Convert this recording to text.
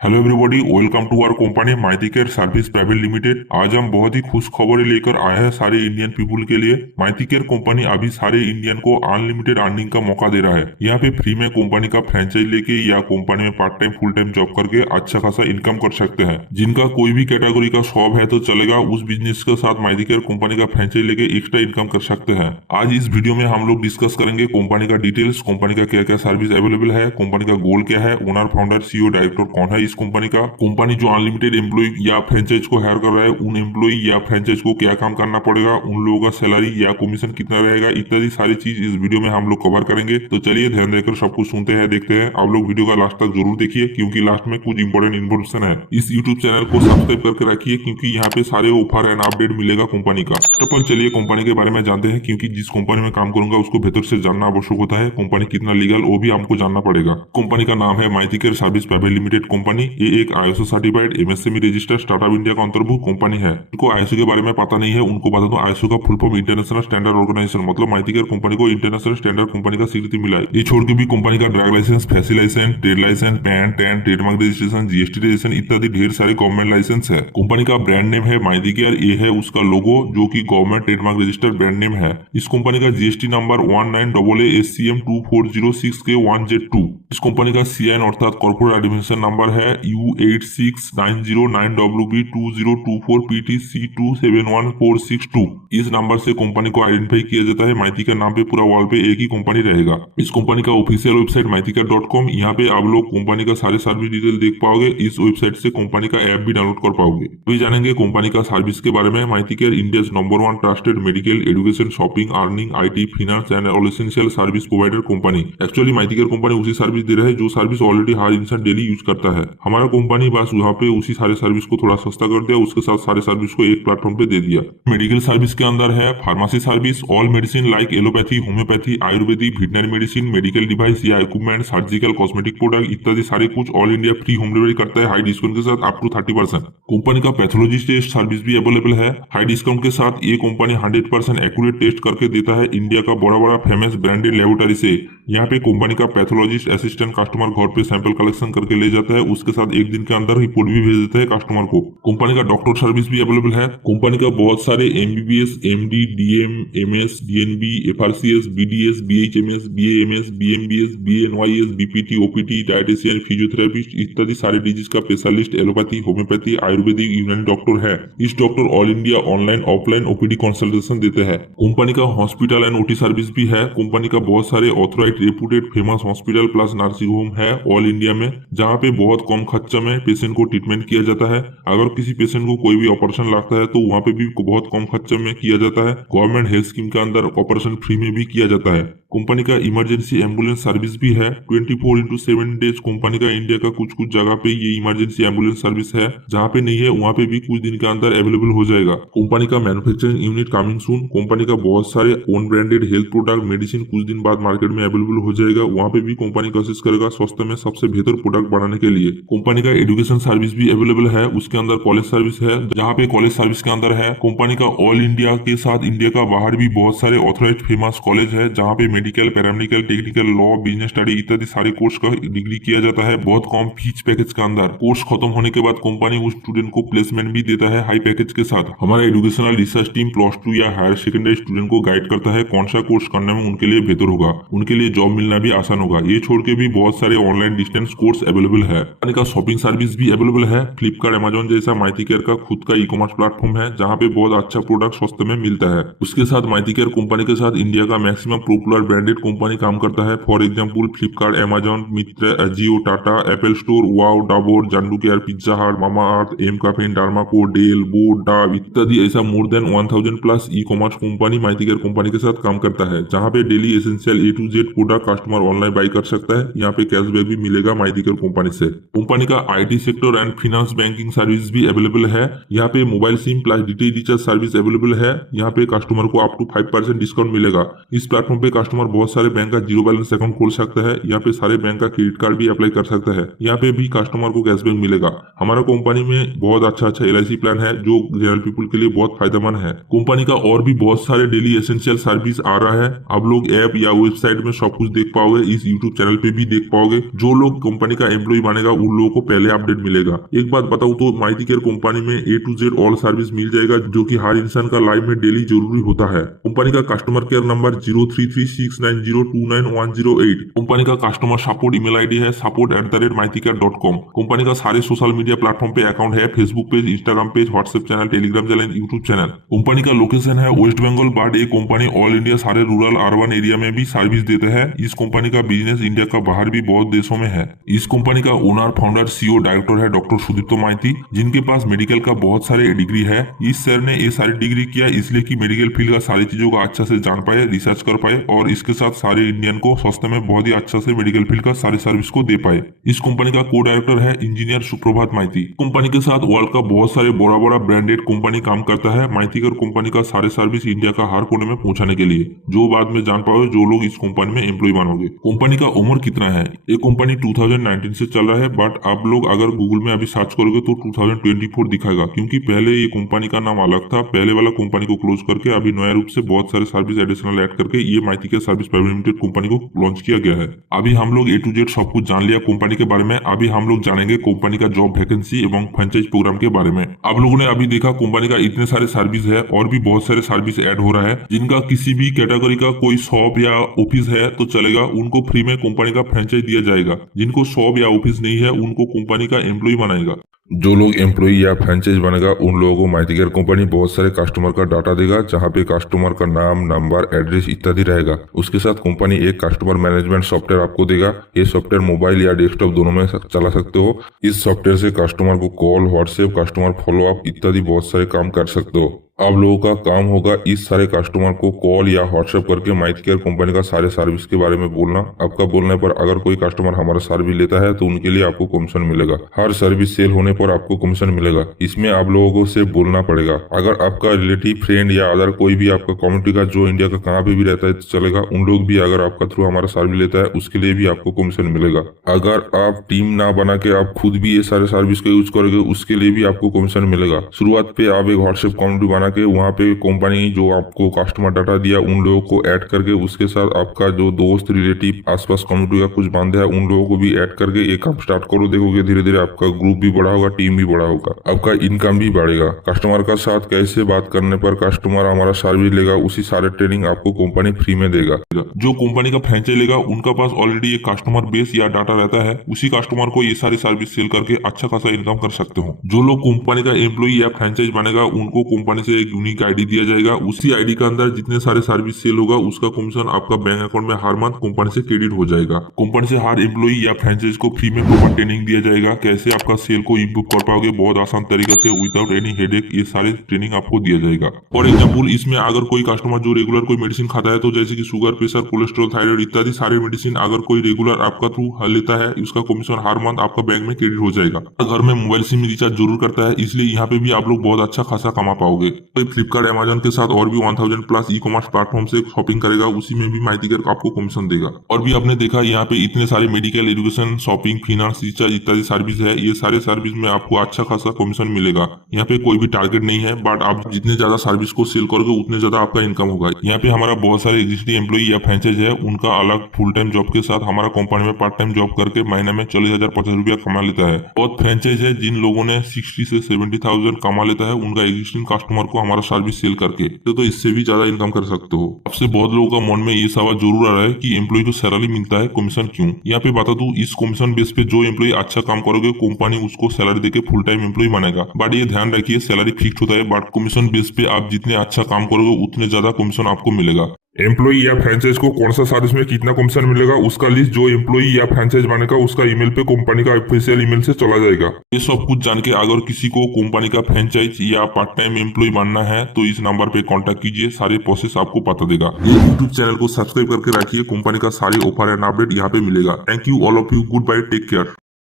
Hello everybody, welcome to our company Maiticare service private limited. आज हम बहुत ही खुश खबरें लेकर आए हैं सारे इंडियन पीपुल के लिए। माइतीकेयर कंपनी अभी सारे इंडियन को अनलिमिटेड अर्निंग का मौका दे रहा है। यहाँ पे फ्री में कंपनी का फ्रेंचाइज लेके या कंपनी में part time full time job करके अच्छा खासा इनकम कर सकते हैं। जिनका कोई भी कैटेगरी का शॉप है तो चलेगा, उस बिजनेस के साथ माइतीकेयर कंपनी का फ्रेंचाइज लेके एक्स्ट्रा इनकम कर सकते हैं। आज इस वीडियो में हम लोग डिस्कस करेंगे कंपनी का डिटेल्स, कंपनी का क्या क्या सर्विस अवेलेबल है, कंपनी का गोल क्या है, ओनर फाउंडर सीईओ डायरेक्टर कौन है इस कंपनी का, कंपनी जो अनलिमिटेड एम्प्लॉय या फ्रेंचाइज को हायर कर रहा है उन एम्प्लॉय या फ्रेंचाइज को क्या काम करना पड़ेगा, उन लोगों का सैलरी या कमीशन कितना रहेगा, इत्यादि सारी चीज इस वीडियो में हम लोग कवर करेंगे। तो चलिए ध्यान देकर सब कुछ सुनते हैं, देखते हैं। आप लोग वीडियो का लास्ट तक जरूर देखिए क्योंकि लास्ट में कुछ इंपॉर्टेंट इन्फॉर्मेशन है। इस यूट्यूब चैनल को सब्सक्राइब करके रखिए क्योंकि यहाँ पे सारे ऑफर एंड अपडेट मिलेगा कंपनी का। तो अपन चलिए कंपनी के बारे में जानते हैं क्योंकि जिस कंपनी में काम करूंगा उसको भीतर से जानना आवश्यक होता है। कंपनी कितना लीगल वो भी हमको जानना पड़ेगा। कंपनी का नाम है माइतीकेयर सर्विस प्राइवेट लिमिटेड कंपनी। ये एक ISO certified MSME registered startup India का अंतर्भुक्त कंपनी है। उनको आईएसओ के बारे में पता नहीं है, उनको बता दो आईएसओ का full form international standard organisation, मतलब माइतीकेयर कंपनी को इंटरनेशनल स्टैंडर्ड कंपनी का स्वीकृति मिला है। ये छोड़ के भी कंपनी का drug licence, FSSAI licence, trade licence, patent and trademark registration, GST registration इत्यादि ढेर सारे गवर्नमेंट लाइसेंस है। कंपनी का ब्रांड नेम है माइतीकेयर। ये है उसका लोगो जो की government trademark registered brand name है। इस कंपनी का जीएसटी नंबर 19AASCM2406K1Z2। इस कंपनी का सीआईएन अर्थात कॉर्पोरेट एडमिशन नंबर है U869092B2024PT C271462। इस नंबर से कंपनी को आइडेंटिफाई किया जाता है। माइतीकेयर नाम पे पूरा वॉल पे एक ही कंपनी रहेगा। इस कंपनी का ऑफिशियल वेबसाइट maitikeer.com, यहाँ पे आप लोग कंपनी का सारे सर्विस डिटेल देख पाओगे। इस वेबसाइट से कंपनी का ऐप भी डाउनलोड कर पाओगे। तो जानेंगे कंपनी का सर्विस के बारे में। Maiticare India number 1 trusted medical, education, shopping, earning, IT, finance and all essential service provider company. Actually Maiticare company उसी सर्विस दे रहा है जो सर्विस ऑलरेडी हर इंसान डेली यूज करता है। हमारा कंपनी बस यहाँ पे उसी सारे सर्विस को थोड़ा सस्ता कर दिया, उसके साथ सारे सर्विस को एक प्लेटफॉर्म पे दे दिया। मेडिकल सर्विस के अंदर है pharmacy service, all medicine like allopathy, homeopathy, Ayurvedic, veterinary medicine, medical device या इक्विपमेंट, सर्जिकल, कॉस्मेटिक प्रोडक्ट इत्यादि सारे कुछ all India free home delivery करता है हाई डिस्काउंट के साथ अप टू 30%। कंपनी का पैथोलॉजी टेस्ट सर्विस भी अवेलेबल है हाई डिस्काउंट के साथ। ये कंपनी 100% एक्यूरेट टेस्ट करके देता है इंडिया का बड़ा बड़ा फेमस ब्रांडेड लेबोरेटरी से। यहाँ पे कंपनी का पैथोलॉजिस्ट असिस्टेंट कस्टमर घर पे सैंपल कलेक्शन करके ले जाता है, उसके साथ एक दिन के अंदर रिपोर्ट भी भेज देता है कस्टमर को। कंपनी का डॉक्टर सर्विस भी अवेलेबल है। कंपनी का बहुत सारे MBBS, MD, DM, MS, DNB, FRCS, BDS, BHMS, BAMS, BMBS, BNYS, BPT, OPT, dietitian, physiotherapist इत्यादि सारे डिजीज का स्पेशलिस्ट एलोपैथी, होम्योपैथी, आयुर्वेदिक, यूनानी डॉक्टर है। इस doctor all India online offline OPD consultation देते हैं। कंपनी का हॉस्पिटल एंड ओटी सर्विस भी है। कंपनी का बहुत सारे authorised reputed famous hospital plus nursing home है ऑल इंडिया में, जहाँ पे बहुत कम खर्चा में पेशेंट को ट्रीटमेंट किया जाता है। अगर किसी पेशेंट को कोई भी ऑपरेशन लगता है तो वहाँ पे भी बहुत कम खर्चे में किया जाता है। गवर्नमेंट हेल्थ स्कीम के अंदर ऑपरेशन फ्री में भी किया जाता है। कंपनी का इमरजेंसी एम्बुलेंस सर्विस भी है। 24/7 डेज कंपनी का इंडिया का कुछ कुछ जगह पे ये इमरजेंसी एम्बुलेंस सर्विस है, जहाँ पे नहीं है वहाँ पे भी कुछ दिन के अंदर अवेलेबल हो जाएगा। कंपनी का manufacturing unit coming soon. Company का बहुत सारे own branded health product, medicine कुछ दिन बाद मार्केट में अवेलेबल हो जाएगा। वहाँ पे भी कंपनी कोशिश करेगा सस्ते में सबसे बेहतर प्रोडक्ट बनाने के लिए। कंपनी का एजुकेशन सर्विस भी अवेलेबल है। उसके अंदर कॉलेज सर्विस है, जहाँ पे कॉलेज सर्विस के अंदर है कंपनी का ऑल इंडिया के साथ इंडिया का बाहर भी बहुत सारे ऑथराइज्ड फेमस कॉलेज है, जहाँ पे medical, paramedical, technical, law, business study इत्यादि सारे कोर्स का डिग्री किया जाता है बहुत कम फीस पैकेज के अंदर। कोर्स खत्म होने के बाद कंपनी उस स्टूडेंट को प्लेसमेंट भी देता है हाई पैकेज के साथ। हमारा एजुकेशनल रिसर्च टीम +2 या हायर सेकेंडरी स्टूडेंट को गाइड करता है कौन सा कोर्स करने में उनके लिए बेहतर होगा, उनके लिए जॉब मिलना भी आसान होगा। ये छोड़ के भी बहुत सारे ऑनलाइन डिस्टेंस कोर्स अवेलेबल है। कंपनी का शॉपिंग सर्विस भी अवेलेबल है। फ्लिपकार्ट, अमेजॉन जैसा माइतीकेयर का खुद का ई-कॉमर्स प्लेटफॉर्म है, जहाँ पे बहुत अच्छा प्रोडक्ट सस्ते में मिलता है। उसके साथ माइतीकेयर कंपनी के साथ इंडिया का मैक्सिमम पॉपुलर ब्रांडेड कंपनी काम करता है। For example Flipkart, Amazon, Myntra, Jio, Tata, Apple Store, wow, Dabur, Zandu Care, Pizza Hut, Mamaearth, M cafe, Derma Co, Dell, Boat, डाव इत्यादि ऐसा more than 1000+ e commerce company Mighty Care company के साथ काम करता है, जहाँ पे daily essential A to Z product customer online buy कर सकता है। यहाँ पे कैशबैक भी मिलेगा माइतीकेयर कंपनी से। कंपनी का IT sector and finance banking service भी अवेलेबल है। यहाँ पे mobile SIM plus DTH recharge service available है। यहाँ पे कस्टमर को अप टू 5% डिस्काउंट मिलेगा। इस प्लेटफॉर्म पे कस्टमर कस्टमर बहुत सारे बैंक का जीरो बैलेंस अकाउंट खोल सकता है। यहाँ पे सारे बैंक का क्रेडिट कार्ड भी अप्लाई कर सकता है। यहाँ पे भी कस्टमर को कैशबैक मिलेगा। हमारा कंपनी में बहुत अच्छा LIC प्लान है जो जनरल पीपल के लिए बहुत फायदेमंद है। कंपनी का और भी बहुत सारे डेली एसेंशियल सर्विस आ रहा है। आप लोग ऐप या वेबसाइट में सब कुछ देख पाओगे, इस यूट्यूब चैनल पे भी देख पाओगे। जो लोग कंपनी का एम्प्लॉय बनेगा उन लोगों को पहले अपडेट मिलेगा। एक बात बताऊं तो माइती केयर कंपनी में A to Z all service मिल जाएगा जो कि हर इंसान का लाइफ में डेली जरूरी होता है। कंपनी का कस्टमर केयर नंबर 033690291108। कंपनी का कस्टमर सपोर्ट ईमेल आईडी है support@mythicare.com। कंपनी का सारे सोशल मीडिया प्लेटफॉर्म पे अकाउंट है, Facebook page, Instagram page, WhatsApp channel, Telegram channel, YouTube channel. Company का लोकेशन है वेस्ट बंगाल, बट ये कंपनी ऑल इंडिया सारे रूरल अर्बन एरिया में भी सर्विस देते हैं। इस कंपनी का बिजनेस इंडिया का बाहर भी बहुत देशों में है। इस कंपनी का ओनर, फाउंडर, CEO, डायरेक्टर है डॉक्टर सुदीप्तो माइती, जिनके पास मेडिकल का बहुत सारे डिग्री है। इस सर ने ये सारी डिग्री किया इसलिए कि मेडिकल फील्ड का सारी चीजों का अच्छा से जान पाए, रिसर्च कर पाए और इसके साथ सारे इंडियन को सस्ते में बहुत ही अच्छा से मेडिकल फील्ड का सारे सर्विस को दे पाए। इस कंपनी का को डायरेक्टर है इंजीनियर सुप्रभात माइती। कंपनी के साथ वर्ल्ड का बहुत सारे बड़ा ब्रांडेड कंपनी काम करता है। माइती केयर कंपनी का सारे सर्विस इंडिया का हर कोने में पहुंचाने के लिए, जो बाद में जान पाओगे जो लोग इस कंपनी में एम्प्लॉय बनोगे। कंपनी का उम्र कितना है? ये कंपनी 2019 से चल रहा है, बट आप लोग अगर गूगल में अभी सर्च करोगे तो 2024 दिखाएगा, क्योंकि पहले ये कंपनी का नाम अलग था। पहले वाला कंपनी को क्लोज करके अभी नया रूप से बहुत सारे सर्विस एडिशनल ऐड करके ये Mighty Care service private limited company को लॉन्च किया गया है। अभी हम लोग A to Z सब कुछ जान लिया कंपनी के बारे में। अभी हम लोग जानेंगे कंपनी का जॉब वैकेंसी एवं फ्रेंचाइज प्रोग्राम के बारे में। आप लोगों ने अभी देखा कंपनी का इतने सारे सर्विस है और भी बहुत सारे सर्विस ऐड हो रहा है। जिनका किसी भी कैटेगरी का कोई शॉप या ऑफिस है तो चलेगा, उनको फ्री में कंपनी का फ्रेंचाइज दिया जाएगा। जिनको शॉप या ऑफिस नहीं है उनको कंपनी का एम्प्लॉय बनाएगा। जो लोग एम्प्लॉय या फ्रेंचाइज बनेगा उन लोगों को माइती केयर कंपनी बहुत सारे कस्टमर का डाटा देगा, जहां पे कस्टमर का नाम, नंबर, एड्रेस इत्यादि रहेगा। उसके साथ कंपनी एक कस्टमर मैनेजमेंट सॉफ्टवेयर आपको देगा। ये सॉफ्टवेयर मोबाइल या डेस्कटॉप दोनों में चला सकते हो। इस सॉफ्टवेयर से कस्टमर को कॉल, व्हाट्सएप, कस्टमर फॉलोअप इत्यादि बहुत सारे काम कर सकते हो। आप लोगों का काम होगा इस सारे कस्टमर को कॉल या व्हाट्सएप करके माइती केयर कंपनी का सारे सर्विस के बारे में बोलना। आपका बोलने पर अगर कोई कस्टमर हमारा सर्विस लेता है तो उनके लिए आपको कमीशन मिलेगा। हर सर्विस सेल होने पर आपको कमीशन मिलेगा। इसमें आप लोगों को से बोलना पड़ेगा। अगर आपका रिलेटिव, फ्रेंड या अदर कोई भी आपका कम्युनिटी का जो इंडिया का कहाँ पे भी रहता है तो चलेगा, उन लोग भी अगर आपका थ्रू हमारा सर्विस लेता है उसके लिए भी आपको कमीशन मिलेगा। अगर आप टीम ना बना के आप खुद भी ये सारे सर्विस को यूज करोगे उसके लिए भी आपको कमीशन मिलेगा। शुरुआत पे आप एक व्हाट्सएप कम्युनिटी बना के वहाँ पे कंपनी जो आपको कस्टमर डाटा दिया उन लोगों को ऐड करके, उसके साथ आपका जो दोस्त, रिलेटिव, आसपास कम्युनिटी का कुछ बांधे है उन लोगों को भी ऐड करके एक काम स्टार्ट करो। देखोगे धीरे धीरे आपका ग्रुप भी बड़ा होगा, टीम भी बड़ा होगा, आपका इनकम भी बढ़ेगा। कस्टमर का साथ कैसे बात करने पर कस्टमर हमारा सर्विस लेगा, उसी सारे ट्रेनिंग आपको कंपनी फ्री में देगा। जो कंपनी का फ्रेंचाइज लेगा उनका पास ऑलरेडी एक कस्टमर बेस या डाटा रहता है। उसी कस्टमर को ये सारी सर्विस सेल करके अच्छा खासा इनकम कर सकते हो। जो लोग कंपनी का एम्प्लॉय या फ्रेंचाइज बनेगा उनको कंपनी से एक यूनिक आईडी दिया जाएगा। उसी आईडी के अंदर जितने सारे सर्विस सेल होगा उसका कमीशन आपका बैंक अकाउंट में हर मंथ कंपनी से क्रेडिट हो जाएगा। कंपनी से हर एम्प्लॉय या फ्रेंचाइज को फ्री में प्रॉपर ट्रेनिंग दिया जाएगा। कैसे आपका सेल को इम्प्रूव कर पाओगे बहुत आसान तरीके से विदाउट एनी हेडेक, ये सारे ट्रेनिंग आपको दिया जाएगा। फॉर एग्जाम्पल, इसमें अगर कोई कस्टमर जो रेगुलर कोई मेडिसिन खाता है, तो जैसे कि शुगर, प्रेशर, कोलेस्ट्रॉल, थायराइड इत्यादि सारे मेडिसिन अगर कोई रेगुलर आपका थ्रू लेता है, उसका कमीशन हर मंथ आपका बैंक में क्रेडिट हो जाएगा। घर में मोबाइल सिम रिचार्ज जरूर करता है, इसलिए यहाँ पे भी आप लोग बहुत अच्छा खासा कमा पाओगे। तो फ्लिपकार्ट, अमेजन के साथ और भी 1000 प्लस ई-कॉमर्स प्लेटफॉर्म से शॉपिंग करेगा, उसी में भी माइती केयर आपको कमीशन देगा। और भी आपने देखा यहाँ पे इतने सारे medical, education, shopping, finance, recharge इत्यादि सर्विस है। ये सारे सर्विस में आपको अच्छा खासा कमीशन मिलेगा। यहाँ पे कोई भी टारगेट नहीं है, बट आप जितने ज्यादा सर्विस को सेल करोगे उतने ज्यादा आपका इनकम होगा। यहाँ पे हमारा बहुत सारे एग्जिस्टिंग एम्प्लॉय या फ्रेंचाइज है, उनका अलग फुल टाइम जॉब के साथ हमारा कंपनी में पार्ट टाइम जॉब करके महीने में 40,050 रुपया कमा लेता है। बहुत फ्रेंचाइज है जिन लोगों ने 60 से 70,000 कमा लेता है उनका एग्जिस्टिंग कस्टमर को हमारा सर्विस सेल करके, तो इससे भी ज्यादा इनकम कर सकते हो। आपसे बहुत लोगों का मन में ये सवाल जरूर आ रहा है कि एम्प्लॉय को सैलरी मिलता है, कमीशन क्यों? यहाँ पे बता दूं, इस कमीशन बेस पे जो एम्प्लॉय अच्छा काम करोगे कंपनी उसको सैलरी देके फुल टाइम एम्प्लॉय बनेगा। बट ये ध्यान रखिए, सैलरी फिक्स होता है, बट कमीशन बेस पे आप जितने अच्छा काम करोगे उतने ज्यादा कमीशन आपको मिलेगा। एम्प्लॉय या फ्रेंचाइज को कौन सा सर्विस में कितना कमीशन मिलेगा उसका लिस्ट जो एम्प्लॉय या फ्रेंचाइज बनेगा उसका ईमेल पे कंपनी का ऑफिशियल ईमेल से चला जाएगा। ये सब कुछ जान के अगर किसी को कंपनी का फ्रेंचाइज या पार्ट टाइम एम्प्लॉय बनना है तो इस नंबर पे कांटेक्ट कीजिए, सारे प्रोसेस आपको पता देगा। ये यूट्यूब चैनल को सब्सक्राइब करके रखिए, कंपनी का सारे ऑफर एंड अपडेट यहाँ पे मिलेगा। Thank you all of you, good bye, take care.